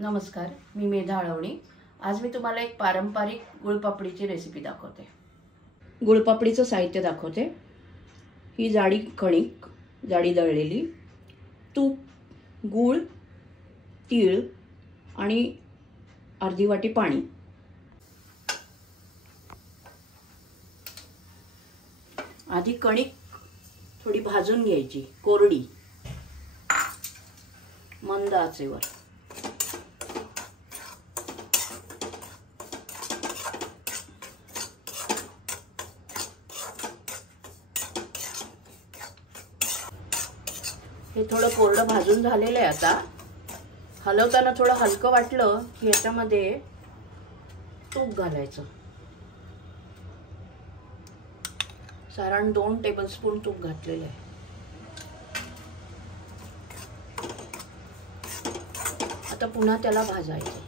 नमस्कार, मी मेधा आळवणी। आज मी तुम्हाला एक पारंपरिक गुळपापडीची रेसिपी दाखवते। गुळपापडीचं साहित्य दाखवते। ही जाडी कणिक, जाडी दळलेली, तूप, गूळ, तीळ आणि अर्धी वाटी पाणी। आधी कणिक थोडी भाजून घ्यायची, कोरडी, मंद आचेवर। हे थोडं कोरडं भाजून झालेलं आहे। आता हलवताना थोडं हलकं वाटलं की याच्यामध्ये तूप घालायचं। साधारण 2 टेबलस्पून तूप घातलेलं आहे। आता पुन्हा त्याला भाजायचं।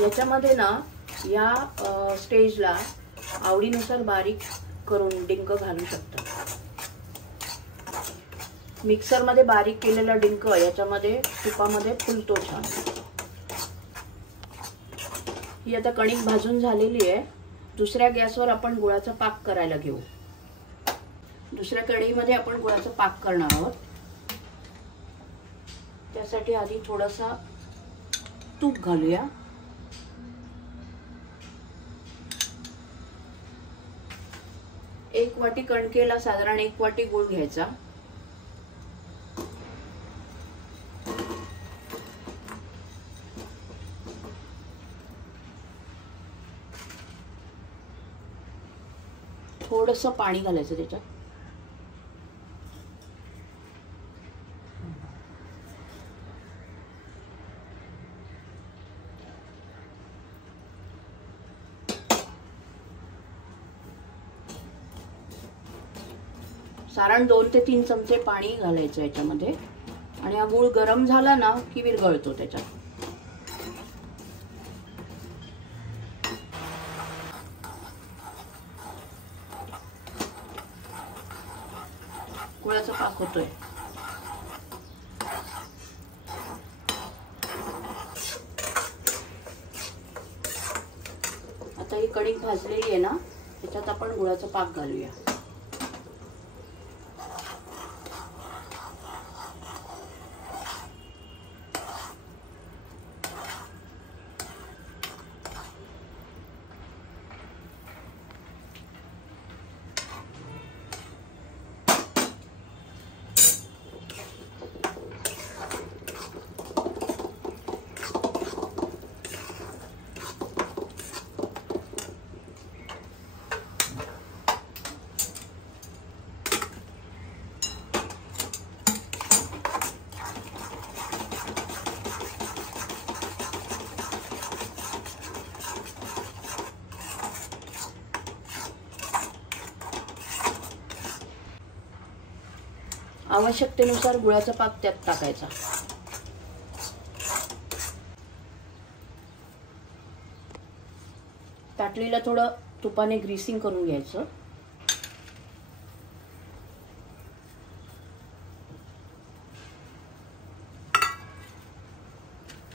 याच्यामध्ये ना या स्टेजला आवडीनुसार बारीक करून डिंक घालू शकता। मिक्सर मध्ये बारीक केलेला डिंक याच्यामध्ये तुपामध्ये फुलतो छान। ही आता कणिक भाजून झालेली आहे। दुसऱ्या गॅसवर आपण गुळाचा पाक करायला घेऊ। दुसऱ्या कढईमध्ये आपण गुळाचा पाक करणार आहोत। त्यासाठी आधी थोडासा तूप घालूया। एक वाटी कणकेला साधारण 1 वाटी गूळ घ्यायचा। थोडंसं पाणी घालायचं त्याच्यात। साधारण 2 ते 3 चमचे पाणी घालायचं याच्यामध्ये आणि हा गूळ गरम झाला ना की विरघळतो त्याच्यात। गुळाचा पाक होतोय। आता ही कणिक भाजलेली आहे ना, त्याच्यात आपण गुळाचा पाक घालूया। आवश्यकतेनुसार गुळाचा पाक त्यात टाकायचा। ताटलीला थोडं तुपाने ग्रीसिंग करून घ्यायचं।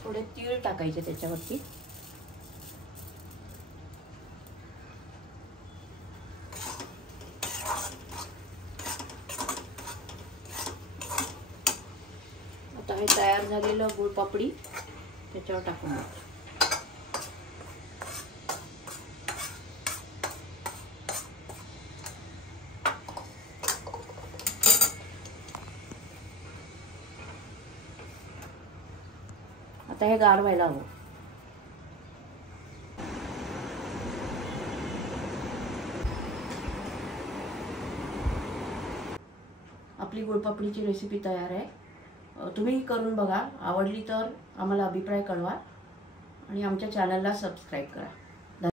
थोडे तीळ टाकायचे त्याच्यावरती। हे तयार झालेलं गुळपापडी त्याच्यावर टाकून द्या। आता हे गार व्हायला हवं। आपली गुळपापडीची रेसिपी तयार आहे। तुम्ही करून बघा। आवडली तर आम्हाला अभिप्राय कळवा आणि आमच्या चॅनलला सबस्क्राईब करा।